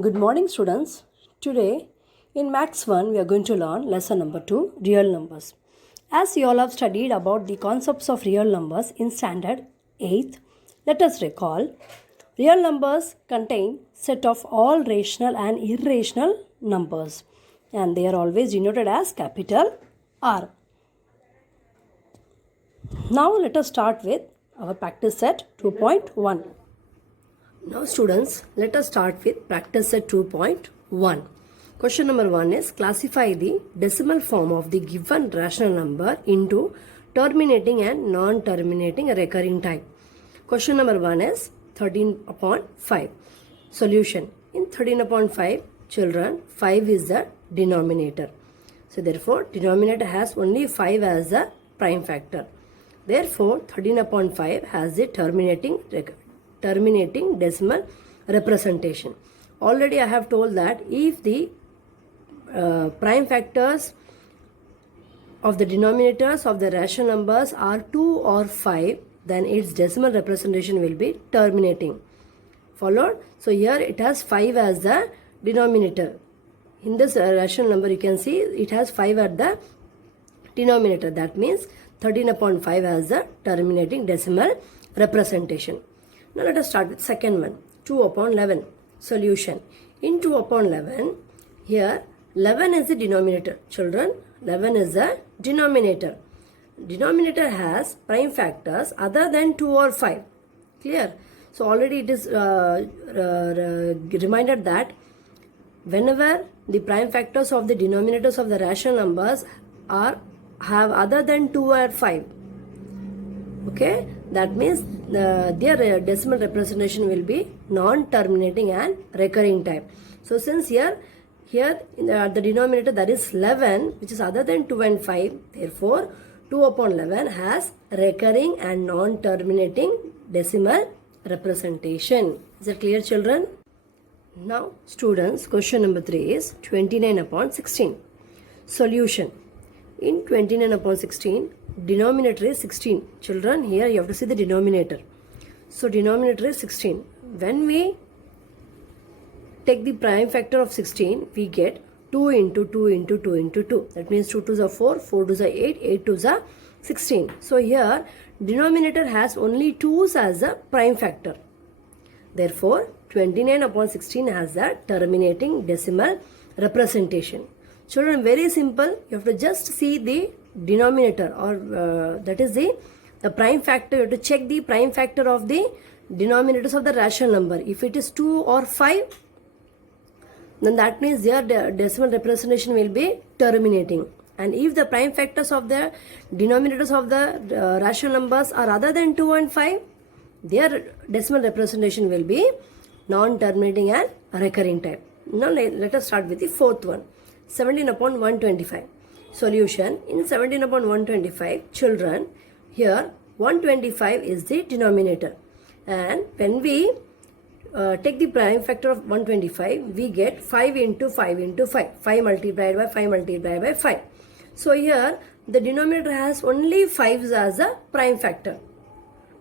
Good morning, students. Today in Maths 1 we are going to learn lesson number 2, real numbers. As you all have studied about the concepts of real numbers in standard 8th, let us recall real numbers contain set of all rational and irrational numbers, and they are always denoted as capital R. Now let us start with our practice set 2.1. Now students, let us start with practice set 2.1. Question number 1 is classify the decimal form of the given rational number into terminating and non-terminating recurring type. Question number 1 is 13 upon 5. Solution. In 13 upon 5, children, 5 is the denominator. So therefore, denominator has only 5 as a prime factor. Therefore, 13 upon 5 has the terminating decimal representation. Already I have told that if the prime factors of the denominators of the rational numbers are 2 or 5, then its decimal representation will be terminating. Followed? So here it has 5 as the denominator. In this rational number you can see it has 5 at the denominator. That means 13 upon 5 has the terminating decimal representation. Now let us start with second one, 2 upon 11. Solution. In 2 upon 11, here 11 is the denominator. Children, 11 is the denominator. Denominator has prime factors other than 2 or 5. Clear? So already it is reminded that whenever the prime factors of the denominators of the rational numbers have other than 2 or 5, okay, that means their decimal representation will be non-terminating and recurring type. So since here the denominator that is 11, which is other than 2 and 5, therefore 2 upon 11 has recurring and non-terminating decimal representation. Is that clear, children? Now students, question number 3 is 29 upon 16. Solution. In 29 upon 16, denominator is 16. Children, here you have to see the denominator. So denominator is 16. When we take the prime factor of 16, we get 2 into 2 into 2 into 2. That means 2 2s are 4, 4 2s are 8, 8 2s are 16. So here denominator has only 2's as a prime factor. Therefore 29 upon 16 has the terminating decimal representation. Children, very simple. You have to just see the denominator, or that is the prime factor. You have to check the prime factor of the denominators of the rational number. If it is 2 or 5, then that means their decimal representation will be terminating. And if the prime factors of the denominators of the rational numbers are other than 2 and 5, their decimal representation will be non-terminating and recurring type. Now let us start with the fourth one, 17 upon 125. Solution. In 17 upon 125, children, here 125 is the denominator, and when we take the prime factor of 125, we get 5 into 5 into 5, 5 multiplied by 5 multiplied by 5. So here the denominator has only 5's as a prime factor.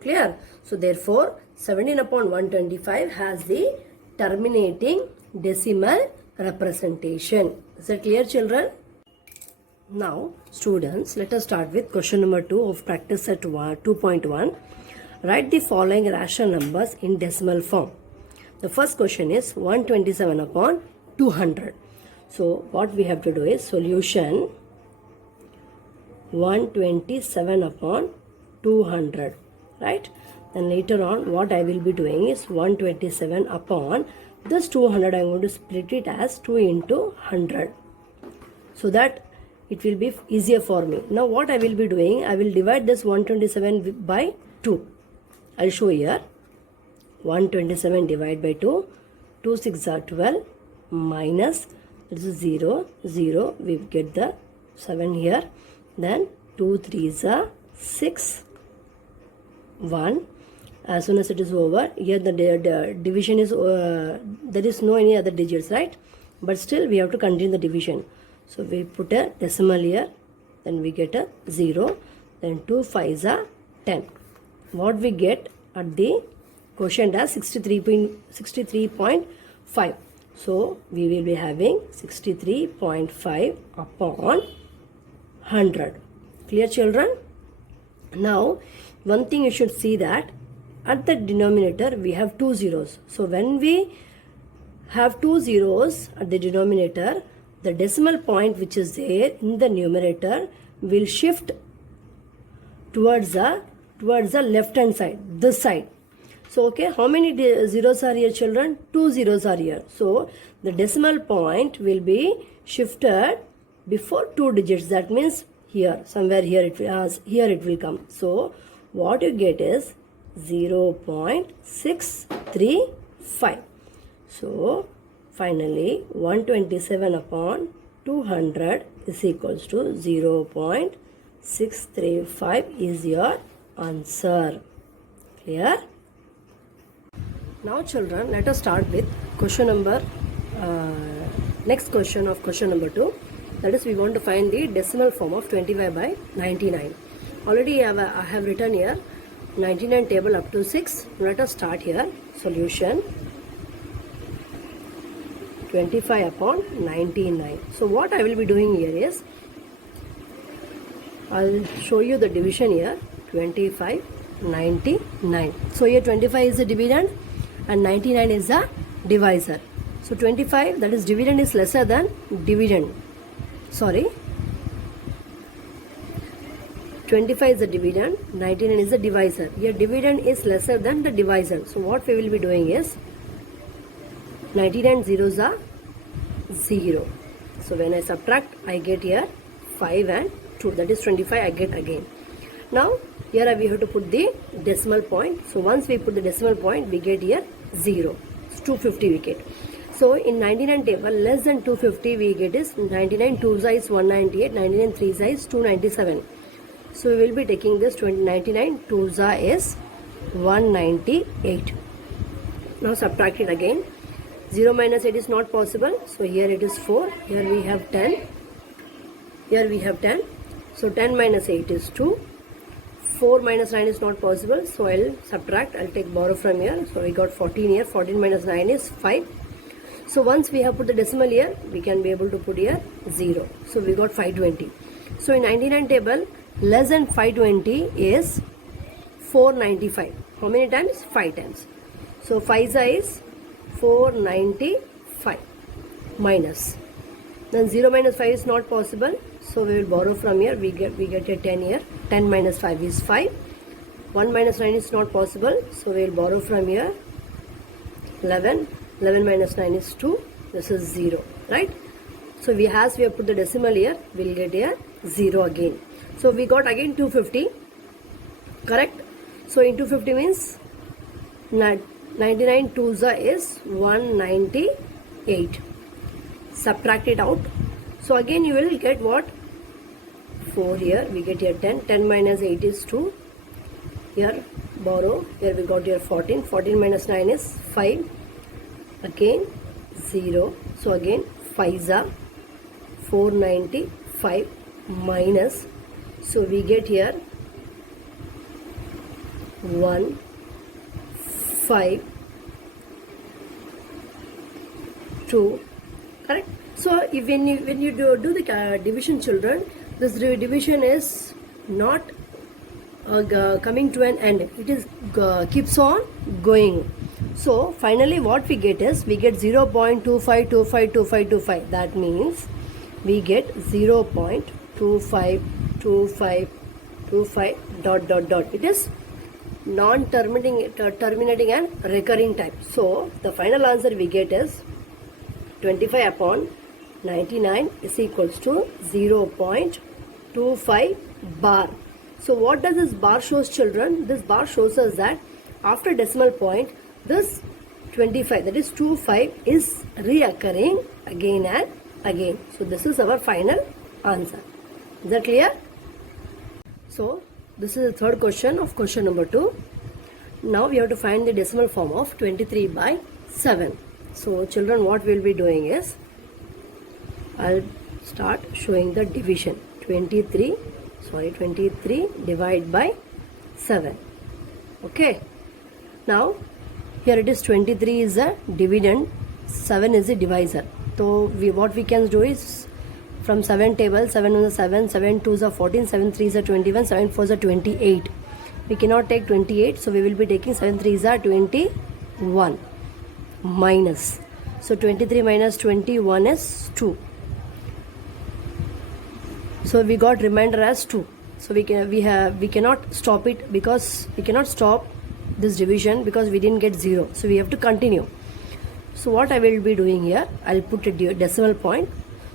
Clear? So therefore 17 upon 125 has the terminating decimal representation. Is that clear, children? Now students, let us start with question number 2 of practice set 2.1. Write the following rational numbers in decimal form. The first question is 127 upon 200. So what we have to do is solution 127 upon 200, right? Then later on what I will be doing is 127 upon this 200, I am going to split it as 2 into 100, so that it will be easier for me. Now what I will be doing, I will divide this 127 by 2. I will show here. 127 divided by 2, 2 6 are 12, minus, this is 0, 0, we get the 7 here, then 2 3s are 6, 1. As soon as it is over, here the division is, there is no any other digits, right? But still we have to continue the division. So we put a decimal here, then we get a 0, then 2 5s are 10. What we get at the quotient as 63.5. So we will be having 63.5 upon 100. Clear, children? Now one thing you should see that at the denominator we have two zeros. So when we have two zeros at the denominator, the decimal point which is there in the numerator will shift towards the left hand side, this side. So okay, how many zeros are here, children? Two zeros are here. So the decimal point will be shifted before two digits. That means here, somewhere here it will come. So what you get is 0.635. So finally 127 upon 200 is equals to 0.635 is your answer. Clear? Now children, let us start with question number next question of question number 2. That is, we want to find the decimal form of 25 by 99. Already I have written here 99 table up to 6. Let us start here. Solution 25 upon 99. So what I will be doing here is, I'll show you the division here. 25, 99. So here 25 is the dividend and 99 is the divisor. So 25, that is dividend, is lesser than dividend. Sorry, 25 is the dividend, 99 is the divisor. Here dividend is lesser than the divisor. So what we will be doing is, 99 zeros are 0. So when I subtract, I get here 5 and 2. That is 25 I get again. Now here we have to put the decimal point. So once we put the decimal point, we get here 0. It's 250 we get. So in 99 table, less than 250 we get is 99 2 is 198, 99 3 is 297. So we will be taking this 99 2 is 198. Now subtract it again. 0 minus 8 is not possible. So here it is 4. Here we have 10. Here we have 10. So 10 minus 8 is 2. 4 minus 9 is not possible. So I'll subtract. I'll take borrow from here. So we got 14 here. 14 minus 9 is 5. So once we have put the decimal here, we can be able to put here 0. So we got 520. So in 99 table, less than 520 is 495. How many times? 5 times. So 5 is 495 minus. Then 0 minus 5 is not possible. So we will borrow from here. We get a 10 here. 10 minus 5 is 5. 1 minus 9 is not possible. So we will borrow from here. 11. 11 minus 9 is 2. This is 0. Right? So we have put the decimal here. We will get here 0 again. So we got again 250. Correct? So in 250 means 99 2 is 198. Subtract it out. So again you will get what? 4 here. We get here 10. 10 minus 8 is 2. Here borrow. Here we got here 14. 14 minus 9 is 5. Again 0. So again 5 are 495 minus. So we get here 1 5 2. Correct? So if when you do the division, children, this division is not coming to an end. It is keeps on going. So finally what we get is, we get 0.25252525. That means we get 0.252525 ... It is non-terminating and recurring type. So the final answer we get is 25 upon 99 is equals to 0.25 bar. So what does this bar shows, children? This bar shows us that after decimal point, this 25, that is 25, is reoccurring again and again. So this is our final answer. Is that clear? So this is the third question of question number 2. Now we have to find the decimal form of 23 by 7. So children, what we will be doing is, I'll start showing the division. 23 divided by 7. Okay. Now here it is 23 is a dividend 7 is the divisor. So what we can do is from 7 table, 7 1 is 7, 7 2 is 14, 7 3 is 21, 7 4 is 28. We cannot take 28, so we will be taking 7 3 is 21 minus. So 23 minus 21 is 2. So we got remainder as 2. So we cannot stop it, because we cannot stop this division because we didn't get 0. So we have to continue. So what I will be doing here, I'll put a decimal point.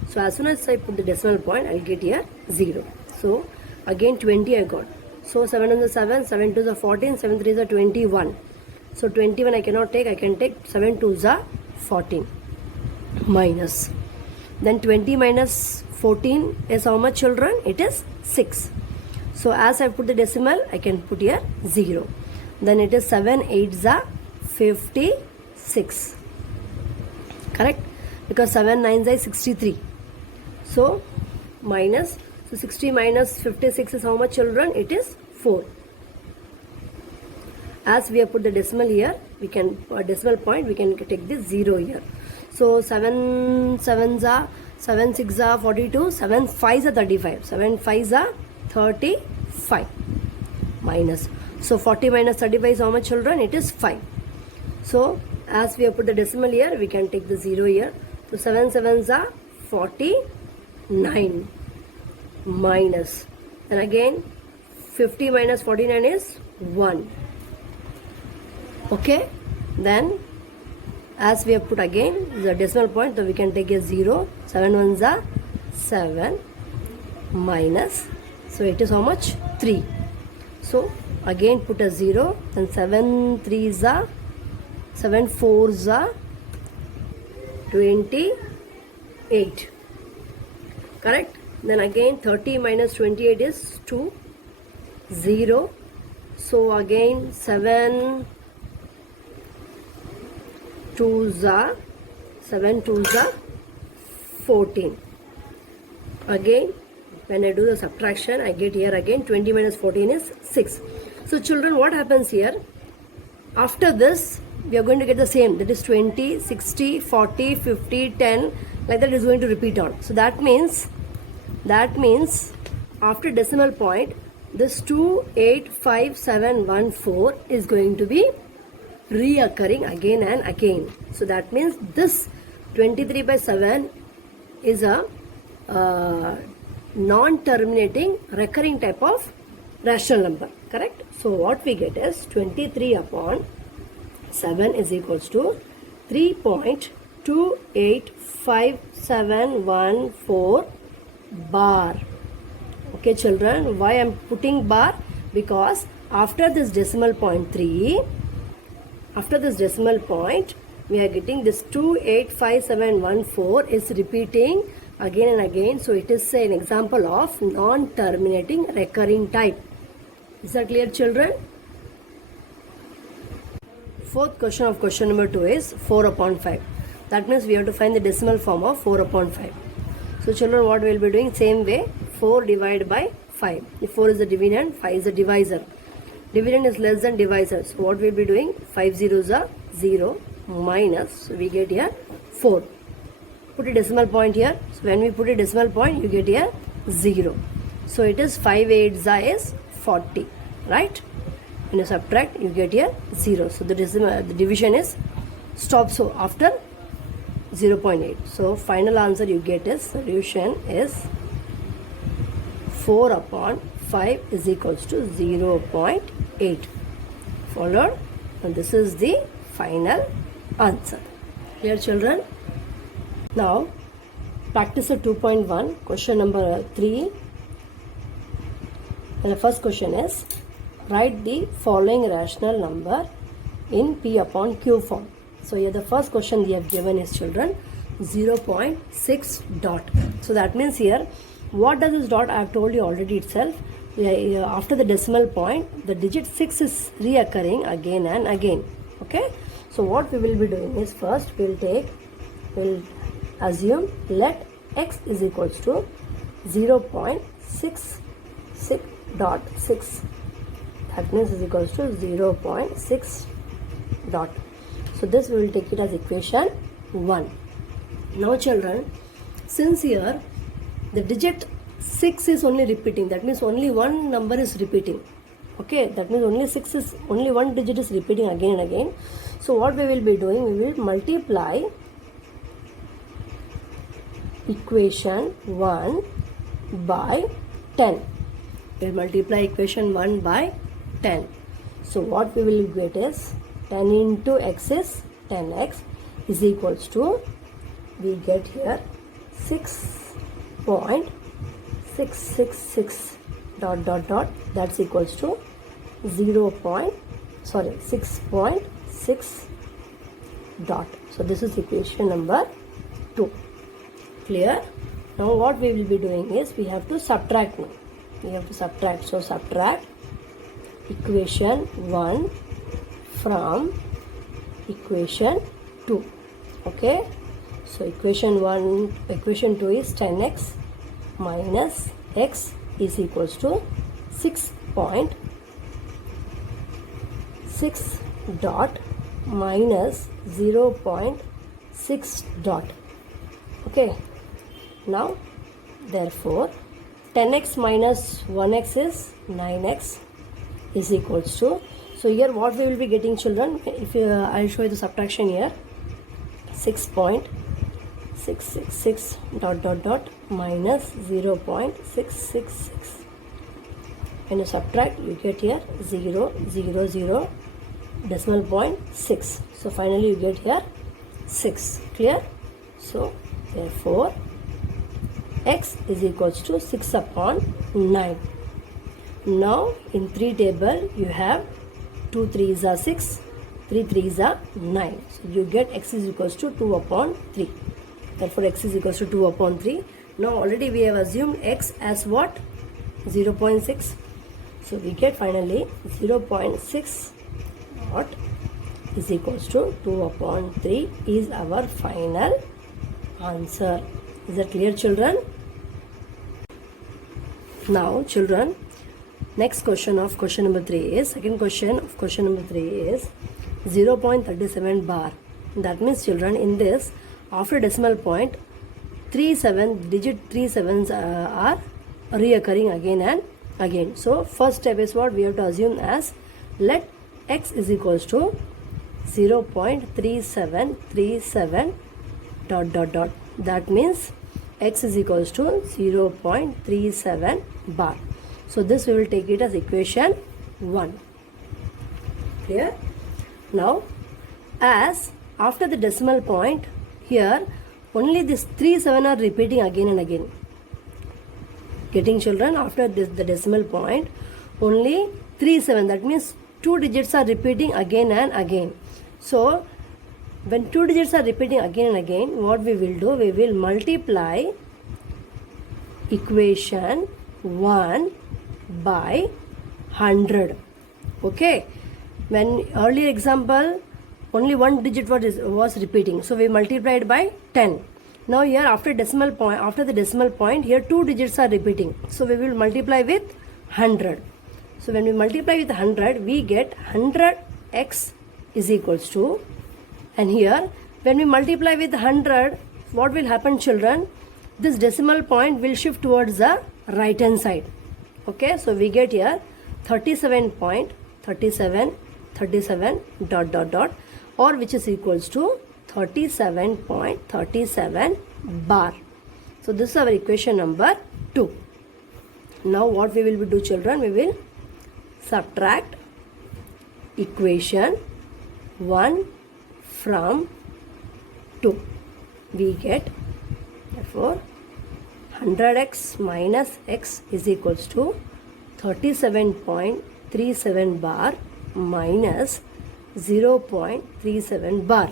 So as soon as I put the decimal point, I'll get here 0. So again 20 I got. So 7 1 is 7, 7 2 is 14, 7 3 is 21. So 21 I cannot take, I can take 7 2 is 14 minus. Then 20 minus 14 is how much, children? It is 6. So as I put the decimal, I can put here 0. Then it is 7 8 is 56. Correct? Because 7 9 is 63. So minus. So 60 minus 56 is how much, children? It is 4. As we have put the decimal here, we can decimal point, we can take this 0 here. So 7 7 are 7 6 are 42, 7 5 are 35, 7 5 are 35 minus. So 40 minus 35 is how much, children? It is 5. So as we have put the decimal here, we can take the 0 here. So 7 7 are 49 minus. And again 50 minus 49 is 1. Okay, then as we have put again the decimal point, so we can take a 0. 7 1 are 7 minus. So it is how much? 3. So again put a 0. Then 7 3 are 7 4 are 28. Correct? Then again 30 minus 28 is 2. 0. So again 7 2s are 14. Again when I do the subtraction, I get here again 20 minus 14 is 6. So children, what happens here? After this we are going to get the same, that is 20, 60, 40, 50, 10, like that is going to repeat on. So that means after decimal point, this 2855714 is going to be reoccurring again and again. So that means this 23 by 7 is a non-terminating recurring type of rational number. Correct? So what we get is 23 upon 7 is equals to 3.285714 bar. Okay children, why I am putting bar? Because after this decimal point 3, after this decimal point, we are getting this 2855714 is repeating again and again. So it is an example of non-terminating recurring type. Is that clear, children? Fourth question of question number 2 is 4 upon 5. That means we have to find the decimal form of 4 upon 5. So children, what we will be doing? Same way, 4 divided by 5. If 4 is the dividend, 5 is the divisor. Dividend is less than divisor. So what we will be doing? 5 zeros are 0 minus. So we get here 4. Put a decimal point here. So when we put a decimal point, you get here 0. So it is 5 8 is 40. Right? When you subtract, you get here 0. So the division is stopped. So after 0.8. So final answer you get is, solution is 4 upon 5 is equals to 0.8. Followed, and this is the final answer. Clear, children? Now practice 2.1, question number 3. And the first question is, write the following rational number in P upon Q form. So here the first question we have given is, children, 0.6 dot. So that means here, what does this dot? I have told you already itself. After the decimal point, the digit 6 is reoccurring again and again. Okay. So what we will be doing is, first we'll assume let x is equals to 0.66.6. That means is equals to 0.6 dot. So this we will take it as equation 1. Now children, since here the digit 6 is only repeating, that means only one number is repeating. Okay, that means only one digit is repeating again and again. So what we will be doing, we will multiply equation 1 by 10. We will multiply equation 1 by 10. So what we will get is 10 into x is 10x is equals to, we get here 6.666 ... that's equals to 6.6 dot. So this is equation number 2. Clear? Now what we will be doing is we have to subtract now. We have to subtract. So subtract equation 1 from equation 2. Okay? So equation 2 is 10x minus x is equals to 6.6 dot minus 0.6 dot. Okay. Now, therefore, 10x minus 1x is 9x is equals to, so here what we will be getting children, if I will show you the subtraction here, 6.666 dot minus 0.666. When you subtract, you get here 0, 0, 0, decimal point 6. So finally you get here 6. Clear? So therefore x is equals to 6 upon 9. Now in 3 table you have 2 3s are 6, 3 3s are 9. So you get x is equals to 2 upon 3. Therefore x is equals to 2 upon 3. Now already we have assumed x as what? 0.6. So we get finally 0.6 dot is equals to 2 upon 3 is our final answer. Is that clear children? Now children, next question of question number 3 is, second question of question number 3 is 0.37 bar. That means children, in this after decimal point 37 digit 37s are reoccurring again and again. So first step is what we have to assume as, let x is equals to 0.3737 dot. That means x is equals to 0.37 bar. So this we will take it as equation 1. Clear? Now as after the decimal point here only this 37 are repeating again and again. Getting children, after this the decimal point only 37, that means 2 digits are repeating again and again. So when 2 digits are repeating again and again, what we will do, we will multiply equation 1 by 100. Okay, when earlier example only one digit was repeating, so we multiplied by 10. Now here after the decimal point here 2 digits are repeating, so we will multiply with 100. So when we multiply with 100, we get 100x is equals to, and here when we multiply with 100, what will happen children, this decimal point will shift towards the right hand side. Okay, so we get here 37.37 dot, or which is equals to 37.37 bar. So this is our equation number 2. Now what we will do children, we will subtract equation 1 from 2. We get, therefore 100x minus x is equals to 37.37 bar minus 0.37 bar.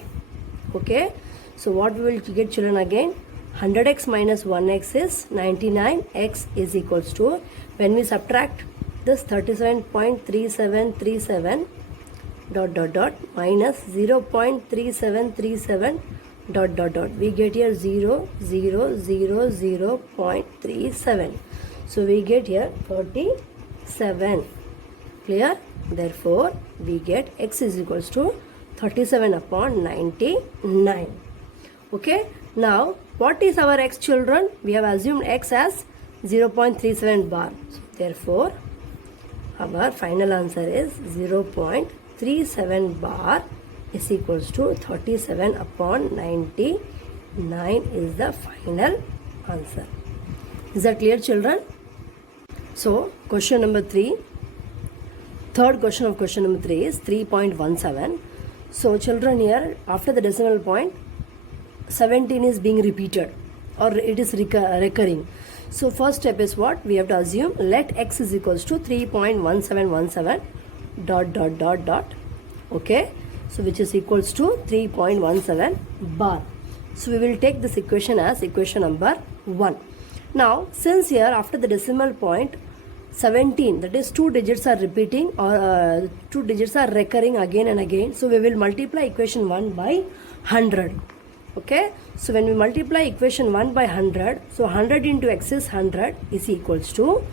Okay, so what we will get children again, 100x minus 1x is 99x is equals to, when we subtract this 37.3737 dot minus 0.3737 dot, we get here 0.37. So we get here 37. Clear? Therefore we get x is equals to 37 upon 99. Okay, now what is our x, children? We have assumed x as 0.37 bar. So therefore, our final answer is 0.37 bar is equals to 37 upon 99 is the final answer. Is that clear, children? So question number 3, third question of question number 3 is 3.17. So children, here after the decimal point 17 is being repeated or it is recurring. So first step is what? We have to assume let x is equals to 3.1717 dot. Okay, so which is equals to 3.17 bar. So we will take this equation as equation number 1. Now since here after the decimal point 17, that is 2 digits are repeating or 2 digits are recurring again and again, so we will multiply equation 1 by 100. Okay, so when we multiply equation 1 by 100, so 100 into x is 100 is equals to,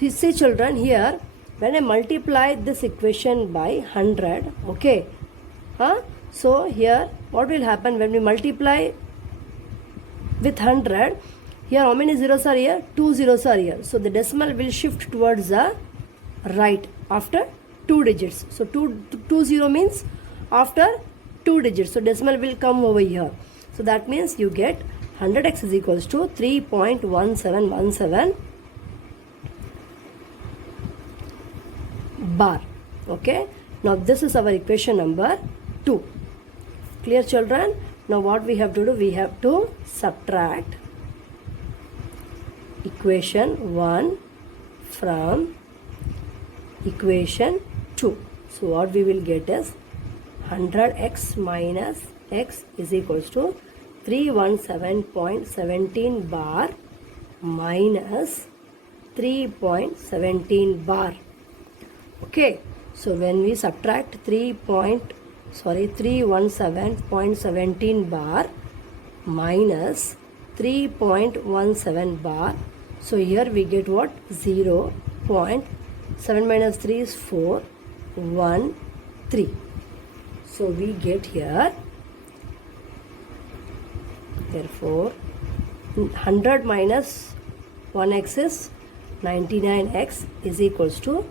you see children, here when I multiply this equation by 100, okay, so here what will happen when we multiply with 100, here how many zeros are here? 2 zeros are here, so the decimal will shift towards the right after 2 digits. So 20 means after 2 digits, so decimal will come over here. So that means you get 100x is equals to 3.1717 bar. Okay, now this is our equation number 2. Clear, children? Now what we have to do? We have to subtract equation 1 from equation 2. So what we will get is 100x minus x is equals to 317.17 bar minus 3.17 bar. Okay, so when we subtract 317.17 bar minus 3.17 bar, so here we get what? 0.7 minus 3 is 4, 1, 3. So we get here, therefore 100 minus 1x is 99x is equals to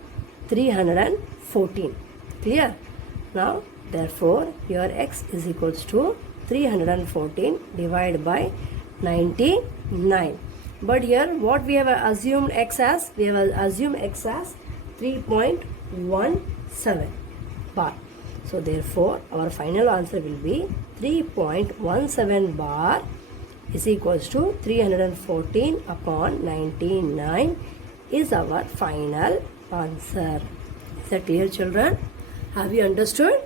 314. Clear? Now therefore your x is equals to 314 divided by 99. But here what we have assumed x as? We have assumed x as 3.17 bar. So therefore our final answer will be 3.17 bar is equals to 314 upon 99 is our final answer. Is that clear, children? Have you understood?